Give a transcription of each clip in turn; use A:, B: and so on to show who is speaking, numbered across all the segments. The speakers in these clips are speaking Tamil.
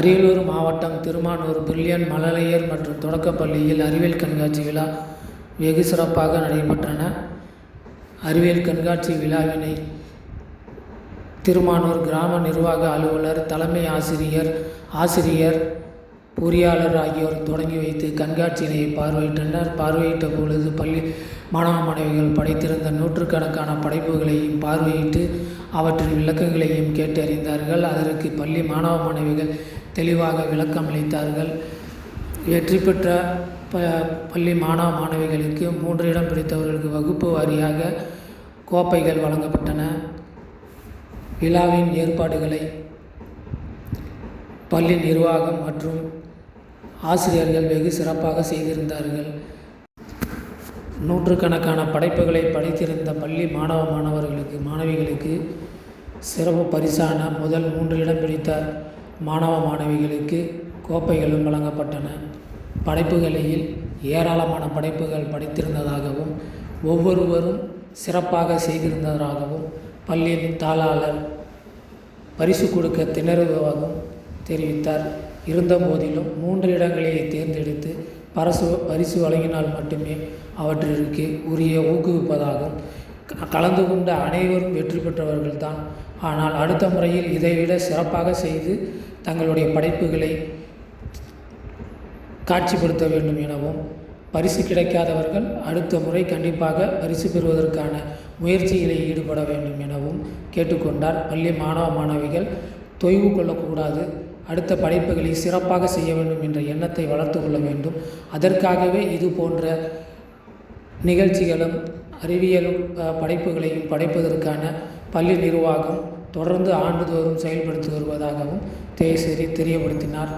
A: அரியலூர் மாவட்டம் திருமானூர் பில்லியன் மழலையர் மற்றும் தொடக்கப்பள்ளியில் அறிவியல் கண்காட்சி விழா வெகு சிறப்பாக நடைபெற்றன. அறிவியல் கண்காட்சி விழாவினை திருமானூர் கிராம நிர்வாக அலுவலர் தலைமை ஆசிரியர் ஆசிரியர் பொறியாளர் ஆகியோர் தொடங்கி வைத்து கண்காட்சியினை பார்வையிட்டனர். பார்வையிட்ட பொழுது பள்ளி மாணவ மாணவிகள் படைத்திருந்த நூற்றுக்கணக்கான படைப்புகளையும் பார்வையிட்டு அவற்றின் விளக்கங்களையும் கேட்டறிந்தார்கள். அதற்கு பள்ளி மாணவ மாணவிகள் தெளிவாக விளக்கம் அளித்தார்கள் வெற்றி பெற்ற ப பள்ளி மாணவ மாணவிகளுக்கு மூன்று இடம் பிடித்தவர்களுக்கு வகுப்பு வாரியாக கோப்பைகள் வழங்கப்பட்டன. விழாவின் ஏற்பாடுகளை பள்ளி நிர்வாகம் மற்றும் ஆசிரியர்கள் வெகு சிறப்பாக செய்திருந்தார்கள். நூற்றுக்கணக்கான படைப்புகளை படைத்திருந்த பள்ளி மாணவ மாணவர்களுக்கு மாணவிகளுக்கு சிறப்பு பரிசான முதல் மூன்று இடம் பிடித்த மாணவ மாணவிகளுக்கு கோப்பைகளும் வழங்கப்பட்டன. படைப்புகளில் ஏராளமான படைப்புகள் படைத்திருந்ததாகவும் ஒவ்வொருவரும் சிறப்பாக செய்திருந்ததாகவும் பள்ளியின் தாளாளர் பரிசு கொடுக்க திணறுவதாகவும் தெரிவித்தார். இருந்தபோதிலும் மூன்று இடங்களை தேர்ந்தெடுத்து பரசு பரிசு வழங்கினால் மட்டுமே அவற்றிற்கு உரிய ஊக்குவிப்பதாகவும் க- கலந்து கொண்ட அனைவரும் வெற்றி பெற்றவர்கள்தான். ஆனால் அடுத்த முறையில் இதைவிட சிறப்பாக செய்து தங்களுடைய படைப்புகளை காட்சிப்படுத்த வேண்டும் எனவும் பரிசு கிடைக்காதவர்கள் அடுத்த முறை கண்டிப்பாக பரிசு பெறுவதற்கான முயற்சிகளில் ஈடுபட வேண்டும் எனவும் கேட்டுக்கொண்டார். பள்ளி மாணவ மாணவிகள் தொய்வு கொள்ளக்கூடாது. அடுத்த படைப்புகளை சிறப்பாக செய்ய வேண்டும் என்ற எண்ணத்தை வளர்த்து கொள்ள வேண்டும். அதற்காகவே இது போன்ற நிகழ்ச்சிகளும் அறிவியலும் படைப்புகளையும் படைப்பதற்கான பள்ளி நிர்வாகம் தொடர்ந்து ஆண்டுதோறும் செயல்படுத்தி வருவதாகவும் தேசரி தெரியப்படுத்தினார்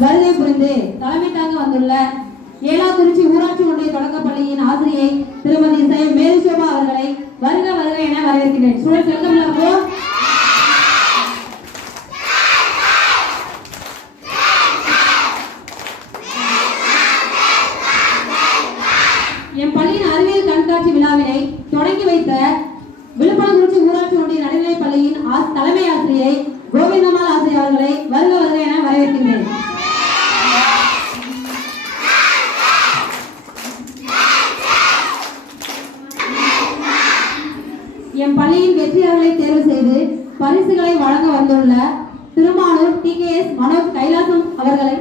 B: வருகை
C: புரிந்து தலைமை தாங்க வந்துள்ள ஏலாக்குறிச்சி ஊராட்சி ஒன்றிய தொடக்கப் பள்ளியின் ஆசிரியை திருமதி மேரி சோபா அவர்களை வருக வருக என வரவேற்கிறேன் சூழல் செல்கம்லாப்போ என் பள்ளியின் அறிவியல் கண்காட்சி விழாவினை தொடங்கி வைத்த விழுப்புரங்குறிச்சி ஊராட்சி ஒன்றிய நடுநிலைப் பள்ளியின் ஆஸ்- தலைமை ஆசிரியை கோவிந்தம்மாள் ஆசிரியர் அவர்களை வருக வருக என வரவேற்கின்றேன் என் பள்ளியின் வெற்றியாளர்களை தேர்வு செய்து பரிசுகளை வழங்க வந்துள்ள Thirumanur T K S Manoj Kailasam அவர்களை.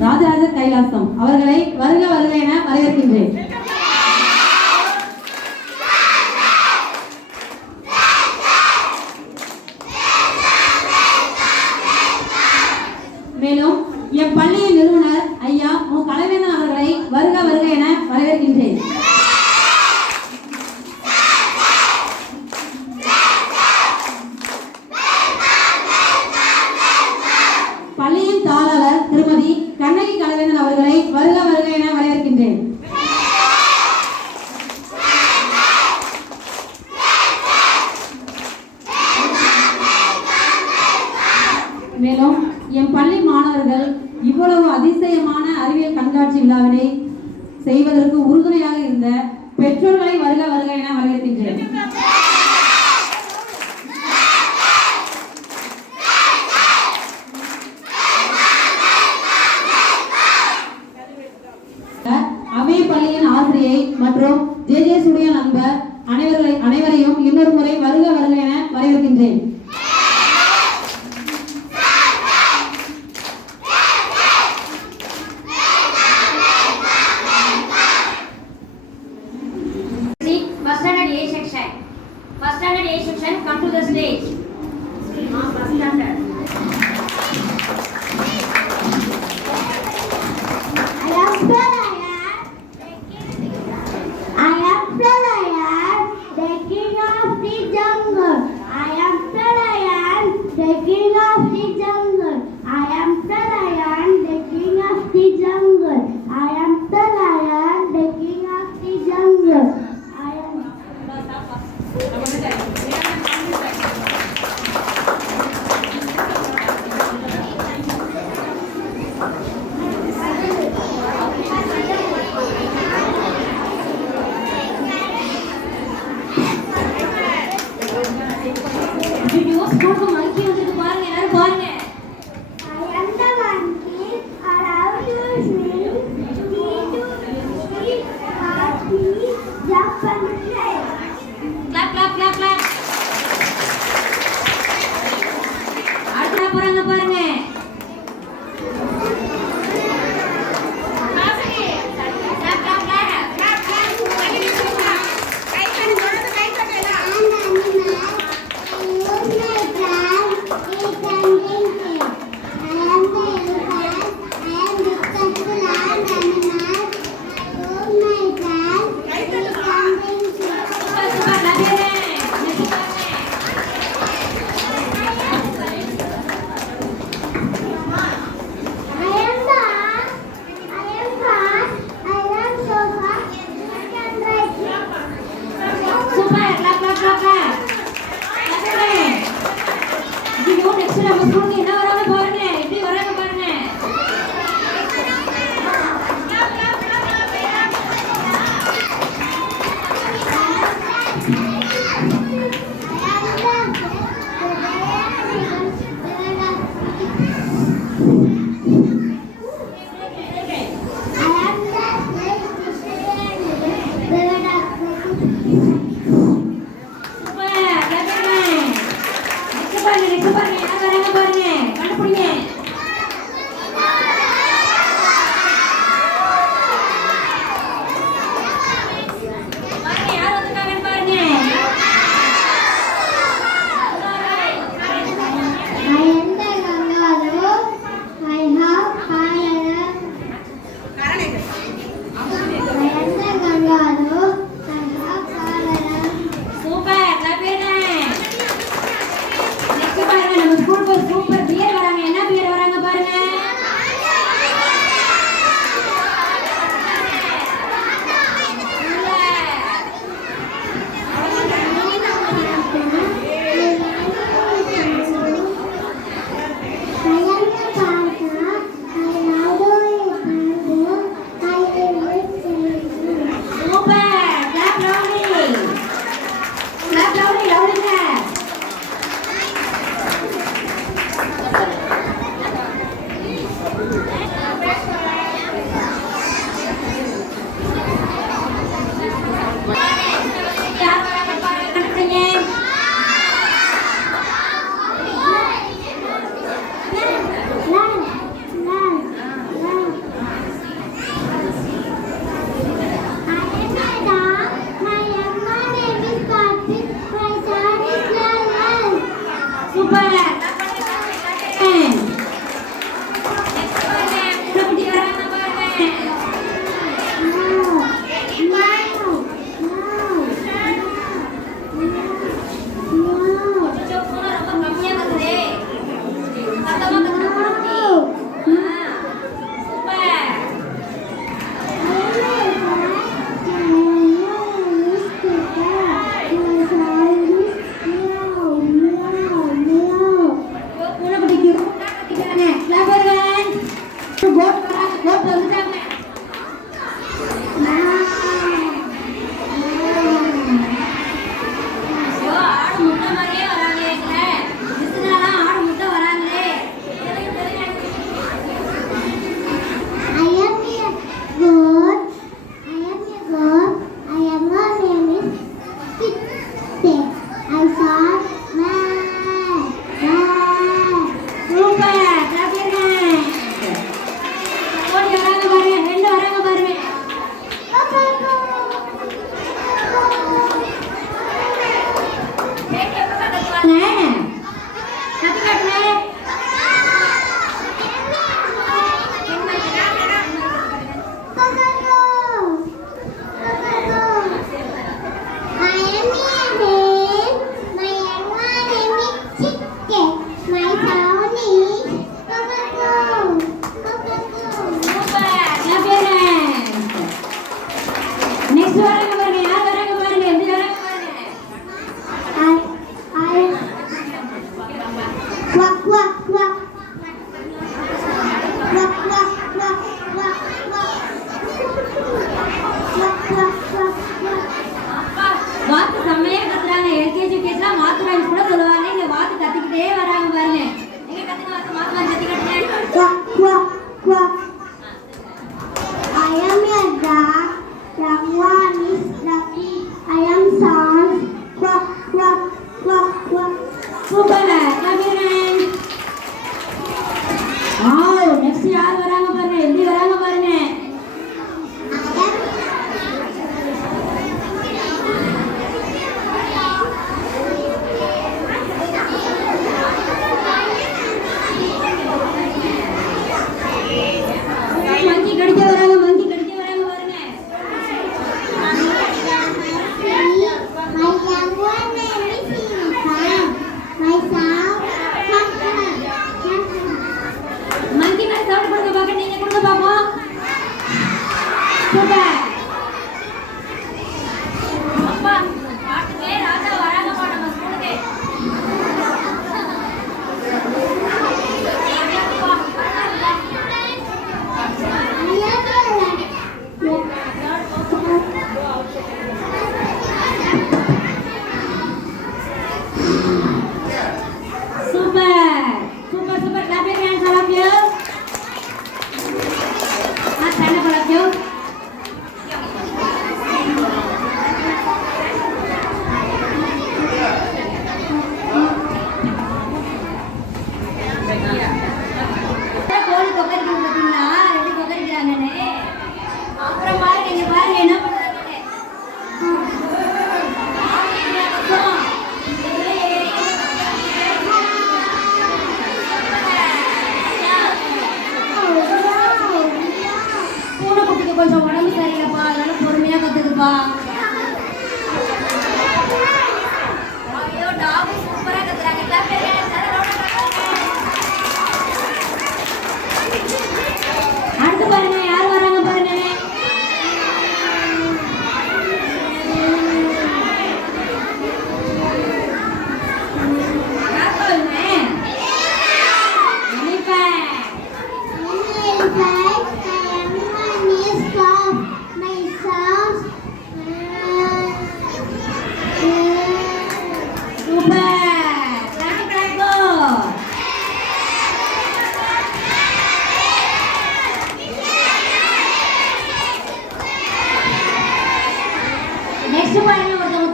C: ராஜராஜ கைலாசம் அவர்களை வருக வருக என வரவேற்கின்றேன் மேலும் என் பள்ளியின் நிறுவனர் ஐயா மு கலைவேந்தன் அவர்களை வருக வருக என வரவேற்கின்றேன் பள்ளியின் தாளாளர் திருமதி கண்ணகி கலைவேந்தன் அவர்களை வருக வருக என வரவேற்கின்றேன் மேலும் என் பள்ளி மாணவர்கள் இவ்வளவு அதிசயமான அறிவியல் கண்காட்சி விழாவினை செய்வதற்கு உறுதுணையாக இருந்த பெற்றோர்களை வருக வருக என வரவேற்கின்றேன்.
B: Juan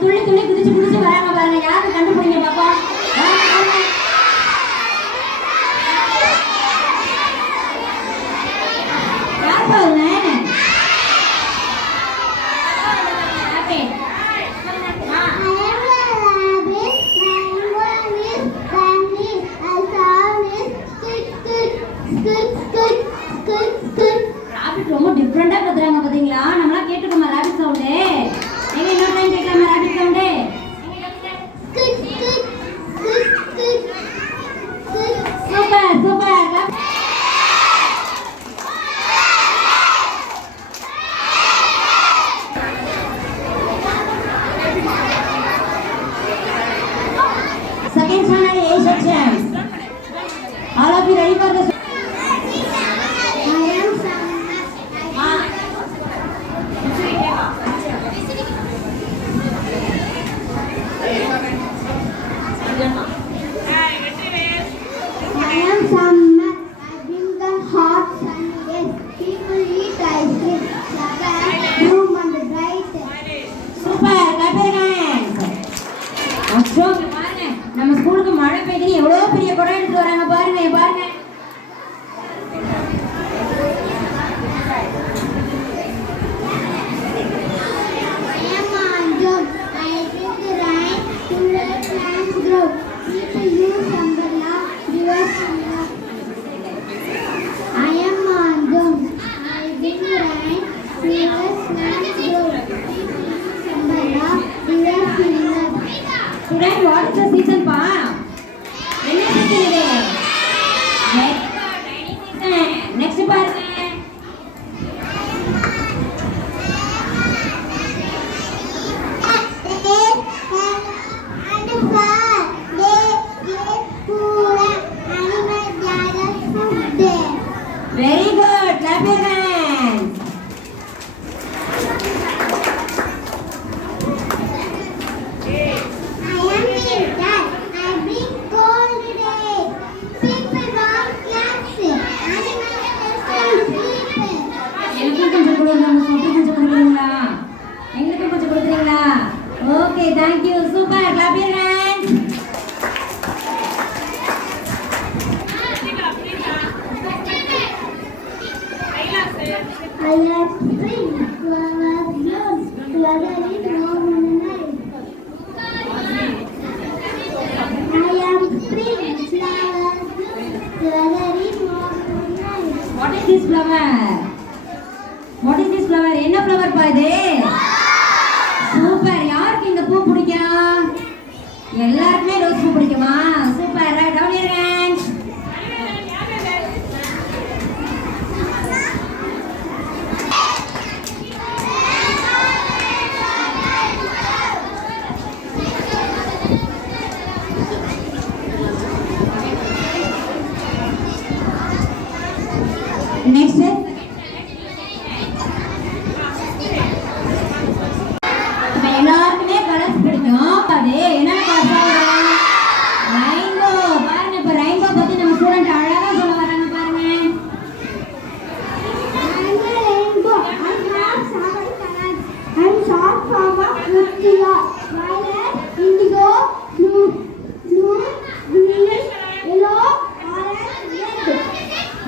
B: துள்ளி துள்ளி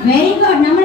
D: வெரி குட் நம்மளும்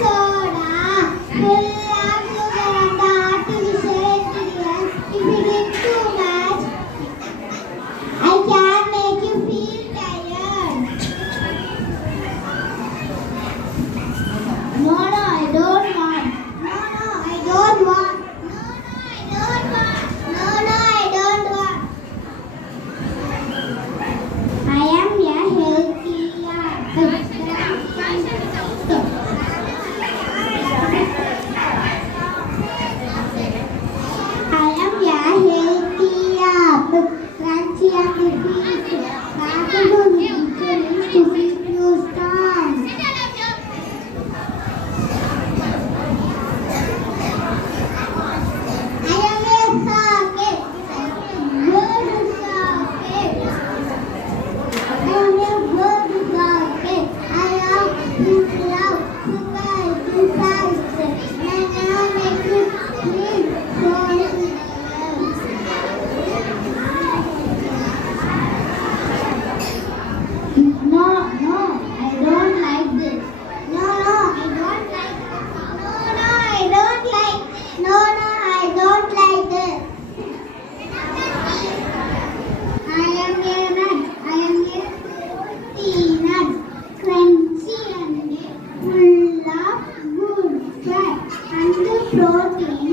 D: soda, clothes